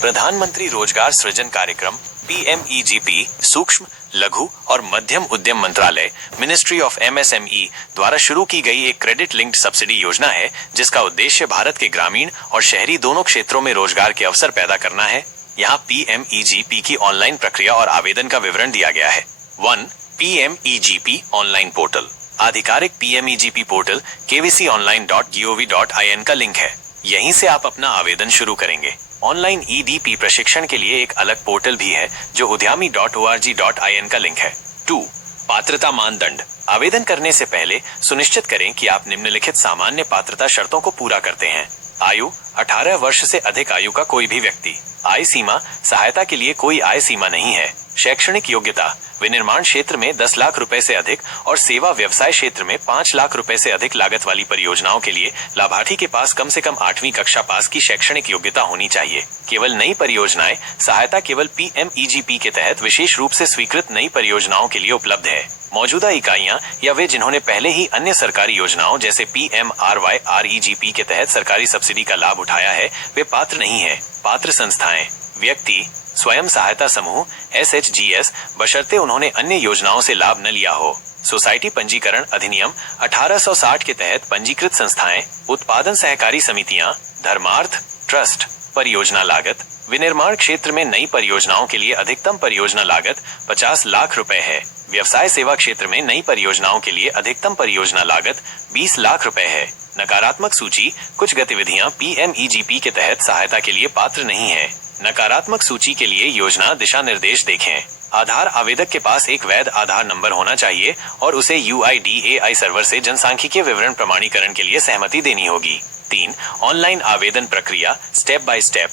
प्रधानमंत्री रोजगार सृजन कार्यक्रम PMEGP सूक्ष्म, लघु और मध्यम उद्यम मंत्रालय मिनिस्ट्री ऑफ MSME द्वारा शुरू की गई एक क्रेडिट लिंक्ड सब्सिडी योजना है, जिसका उद्देश्य भारत के ग्रामीण और शहरी दोनों क्षेत्रों में रोजगार के अवसर पैदा करना है। यहाँ PMEGP की ऑनलाइन प्रक्रिया और आवेदन का विवरण दिया गया है। 1. PMEGP online portal. आधिकारिक PMEGP पोर्टल kvconline.gov.in का लिंक है। यहीं से आप अपना आवेदन शुरू करेंगे। ऑनलाइन EDP प्रशिक्षण के लिए एक अलग पोर्टल भी है, जो udyami.org.in का लिंक है। 2. पात्रता मानदंड। आवेदन करने से पहले सुनिश्चित करें कि आप निम्नलिखित सामान्य पात्रता शर्तों को पूरा करते हैं। आयु 18 वर्ष से अधिक आयु का कोई भी व्यक्ति। आय सीमा सहायता के लिए कोई आय सीमा नहीं है। शैक्षणिक योग्यता विनिर्माण क्षेत्र में 10 लाख रुपए से अधिक और सेवा व्यवसाय क्षेत्र में 5 लाख रुपए से अधिक लागत वाली परियोजनाओं के लिए लाभार्थी के पास कम से कम 8वीं कक्षा पास की शैक्षणिक योग्यता होनी चाहिए। केवल नई परियोजनाएं सहायता केवल PMEGP के तहत विशेष रूप से स्वीकृत नई परियोजनाओं के लिए उपलब्ध है। मौजूदा इकाइयां या वे जिन्होंने पहले ही अन्य सरकारी योजनाओं जैसे PMRYREGP के तहत सरकारी सब्सिडी का लाभ उठाया है, वे पात्र नहीं है। पात्र संस्थाएं व्यक्ति स्वयं सहायता समूह SHGS बशर्ते उन्होंने अन्य योजनाओं से लाभ न लिया हो। सोसाइटी पंजीकरण अधिनियम 1860 के तहत पंजीकृत संस्थाएं, उत्पादन सहकारी समितियां, धर्मार्थ ट्रस्ट। परियोजना लागत विनिर्माण क्षेत्र में नई परियोजनाओं के लिए अधिकतम परियोजना लागत 50 लाख रुपए है। व्यवसाय सेवा क्षेत्र में नई परियोजनाओं के लिए अधिकतम परियोजना लागत 20 लाख रुपए है। नकारात्मक सूची कुछ गतिविधियां PMEGP के तहत सहायता के लिए पात्र नहीं है। नकारात्मक सूची के लिए योजना दिशा निर्देश देखें। आधार आवेदक के पास एक वैध आधार नंबर होना चाहिए और उसे UIDAI सर्वर से जनसांख्यिकीय विवरण प्रमाणीकरण के लिए सहमति देनी होगी। 3. ऑनलाइन आवेदन प्रक्रिया स्टेप बाय स्टेप।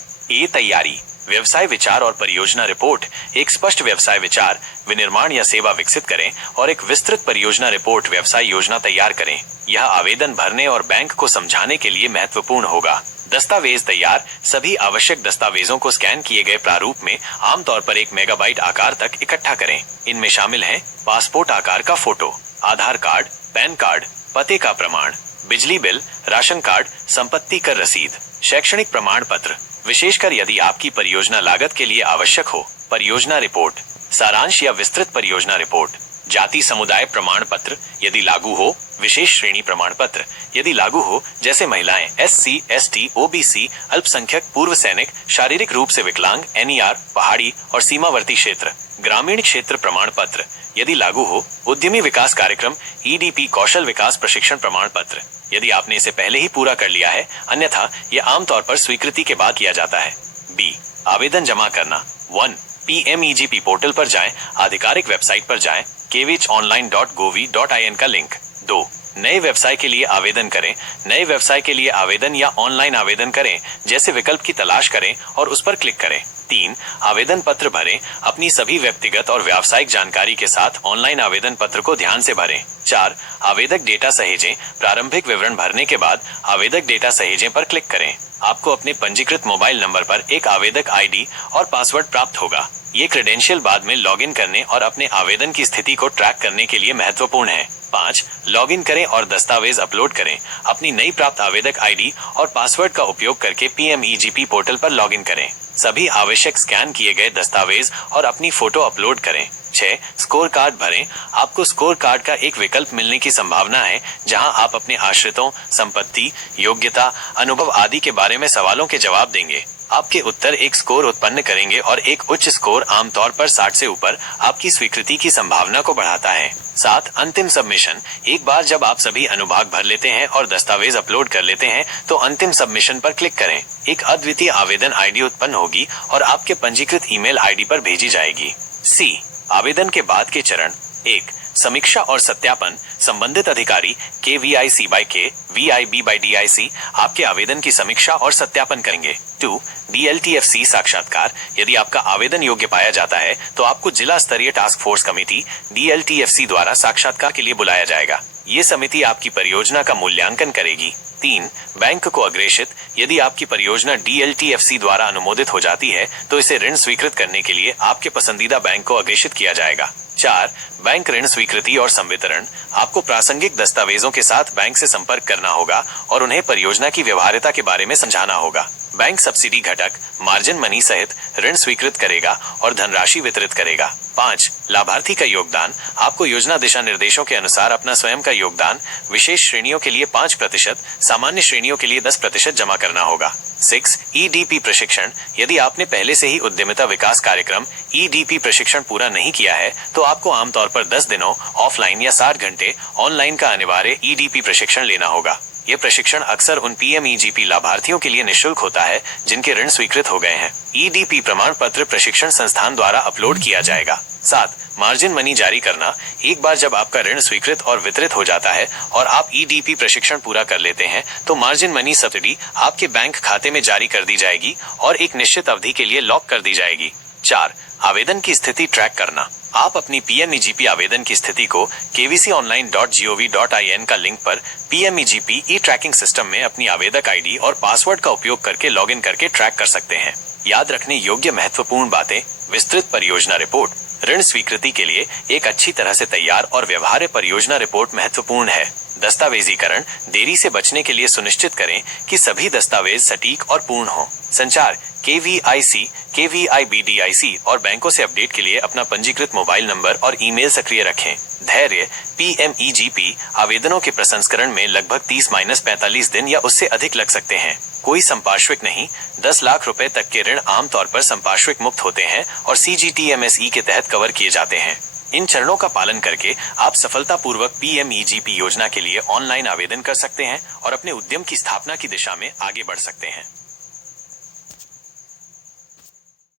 तैयारी व्यवसाय विचार और परियोजना रिपोर्ट। एक स्पष्ट व्यवसाय विचार विनिर्माण या सेवा विकसित करें और एक विस्तृत परियोजना रिपोर्ट व्यवसाय योजना तैयार करें। यह आवेदन भरने और बैंक को समझाने के लिए महत्वपूर्ण होगा। दस्तावेज तैयार सभी आवश्यक दस्तावेजों को स्कैन किए गए प्रारूप में आमतौर पर 1 मेगाबाइट आकार तक इकट्ठा करें। इनमें शामिल हैं पासपोर्ट आकार का फोटो, आधार कार्ड, पैन कार्ड, पते का प्रमाण, बिजली बिल, राशन कार्ड, संपत्ति कर रसीद, शैक्षणिक प्रमाण पत्र, विशेषकर यदि आपकी परियोजना लागत के लिए आवश्यक हो, परियोजना रिपोर्ट, सारांश या विस्तृत परियोजना रिपोर्ट, जाति समुदाय प्रमाण पत्र यदि लागू हो, विशेष श्रेणी प्रमाण पत्र यदि लागू हो जैसे महिलाएं, SC, ST, OBC, अल्पसंख्यक, पूर्व सैनिक, शारीरिक रूप से विकलांग, NER, पहाड़ी और सीमावर्ती क्षेत्र, ग्रामीण क्षेत्र प्रमाण पत्र यदि लागू हो, उद्यमी विकास कार्यक्रम EDP कौशल विकास प्रशिक्षण प्रमाण पत्र यदि आपने इसे पहले ही पूरा कर लिया है, अन्यथा यह आमतौर पर स्वीकृति के बाद किया जाता है। B. आवेदन जमा करना। 1. PMEGP पोर्टल पर जाएं, आधिकारिक वेबसाइट पर जाएं, kvconline.gov.in का लिंक। 2. नए व्यवसाय के लिए आवेदन करें। नए व्यवसाय के लिए आवेदन या ऑनलाइन आवेदन करें जैसे विकल्प की तलाश करें और उस पर क्लिक करें। 3. आवेदन पत्र भरें। अपनी सभी व्यक्तिगत और व्यावसायिक जानकारी के साथ ऑनलाइन आवेदन पत्र को ध्यान से भरें। 4. आवेदक डेटा सहेजें। प्रारंभिक विवरण भरने के बाद आवेदक डेटा सहेजें पर क्लिक करें। आपको अपने पंजीकृत मोबाइल नंबर पर एक आवेदक ID और पासवर्ड प्राप्त होगा। ये क्रेडेंशियल बाद में लॉगिन करने और अपने आवेदन की स्थिति को ट्रैक करने के लिए महत्वपूर्ण है। 5. लॉगिन करें और दस्तावेज अपलोड करें। अपनी नई प्राप्त आवेदक ID और पासवर्ड का उपयोग करके PMEGP पोर्टल पर लॉगिन करें। सभी आवश्यक स्कैन किए गए दस्तावेज और अपनी फोटो अपलोड करें। 6. स्कोर कार्ड भरें। आपको स्कोर कार्ड का एक विकल्प मिलने की संभावना है, जहां आप अपने आश्रितों, संपत्ति, योग्यता, अनुभव आदि के बारे में सवालों के जवाब देंगे। आपके उत्तर एक स्कोर उत्पन्न करेंगे और एक उच्च स्कोर आमतौर पर 60 से ऊपर आपकी स्वीकृति की संभावना को बढ़ाता है। 7. अंतिम सबमिशन। एक बार जब आप सभी अनुभाग भर लेते हैं और दस्तावेज अपलोड कर लेते हैं, तो अंतिम सबमिशन पर क्लिक करें। एक अद्वितीय आवेदन ID उत्पन्न होगी और आपके पंजीकृत ईमेल ID पर भेजी जाएगी। C. आवेदन के बाद के चरण। 1. समीक्षा और सत्यापन। संबंधित अधिकारी KVIC/K, VIB/DIC आपके आवेदन की समीक्षा और सत्यापन करेंगे। 2. DLTFC साक्षात्कार। यदि आपका आवेदन योग्य पाया जाता है तो आपको जिला स्तरीय टास्क फोर्स कमेटी DLTFC द्वारा साक्षात्कार के लिए बुलाया जाएगा। ये समिति आपकी परियोजना का मूल्यांकन करेगी। 3. बैंक को अग्रेषित। यदि आपकी परियोजना DLTFC द्वारा अनुमोदित हो जाती है तो इसे ऋण स्वीकृत करने के लिए आपके पसंदीदा बैंक को अग्रेषित किया जाएगा। 4. बैंक ऋण स्वीकृति और संवितरण। आपको प्रासंगिक दस्तावेजों के साथ बैंक से संपर्क करना होगा और उन्हें परियोजना की व्यवहार्यता के बारे में समझाना होगा। बैंक सब्सिडी घटक, मार्जिन मनी सहित ऋण स्वीकृत करेगा और धनराशि वितरित करेगा। 5. लाभार्थी का योगदान। आपको योजना दिशा निर्देशों के अनुसार अपना स्वयं का योगदान विशेष श्रेणियों के लिए 5%, सामान्य श्रेणियों के लिए 10% जमा करना होगा। 6. ईडीपी प्रशिक्षण। यदि आपने पहले से ही उद्यमिता विकास कार्यक्रम ईडीपी प्रशिक्षण पूरा नहीं किया है तो आपको आमतौर पर 10 दिनों ऑफलाइन या 60 घंटे ऑनलाइन का अनिवार्य ईडीपी प्रशिक्षण लेना होगा। यह प्रशिक्षण अक्सर उन पीएमईजीपी लाभार्थियों के लिए निःशुल्क होता है जिनके ऋण स्वीकृत हो गए हैं। ईडीपी प्रमाण पत्र प्रशिक्षण संस्थान द्वारा अपलोड किया जाएगा। 7. मार्जिन मनी जारी करना। एक बार जब आपका ऋण स्वीकृत और वितरित हो जाता है और आप ईडीपी प्रशिक्षण पूरा कर लेते हैं तो मार्जिन मनी सब्सिडी आपके बैंक खाते में जारी कर दी जाएगी और एक निश्चित अवधि के लिए लॉक कर दी जाएगी। 4. आवेदन की स्थिति ट्रैक करना। आप अपनी पीएमईजीपी आवेदन की स्थिति को kvconline.gov.in का लिंक पर पीएमईजीपी ई ट्रैकिंग सिस्टम में अपनी आवेदक आईडी और पासवर्ड का उपयोग करके लॉगिन करके ट्रैक कर सकते हैं। याद रखने योग्य महत्वपूर्ण बातें। विस्तृत परियोजना रिपोर्ट। ऋण स्वीकृति के लिए एक अच्छी तरह से तैयार और व्यवहार्य परियोजना रिपोर्ट महत्वपूर्ण है। दस्तावेजीकरण। देरी से बचने के लिए सुनिश्चित करें कि सभी दस्तावेज सटीक और पूर्ण हों। संचार। KVIC, KVIBDIC और बैंकों से अपडेट के लिए अपना पंजीकृत मोबाइल नंबर और ईमेल सक्रिय रखें। धैर्य। पीएमईजीपी आवेदनों के प्रसंस्करण में लगभग 30-45 दिन या उससे अधिक लग सकते हैं। कोई संपार्श्विक नहीं। 10 लाख रुपए तक के ऋण आमतौर पर संपार्श्विक मुक्त होते हैं और CGTMSE के तहत कवर किए जाते हैं। इन चरणों का पालन करके आप सफलतापूर्वक पीएमईजीपी योजना के लिए ऑनलाइन आवेदन कर सकते हैं और अपने उद्यम की स्थापना की दिशा में आगे बढ़ सकते हैं।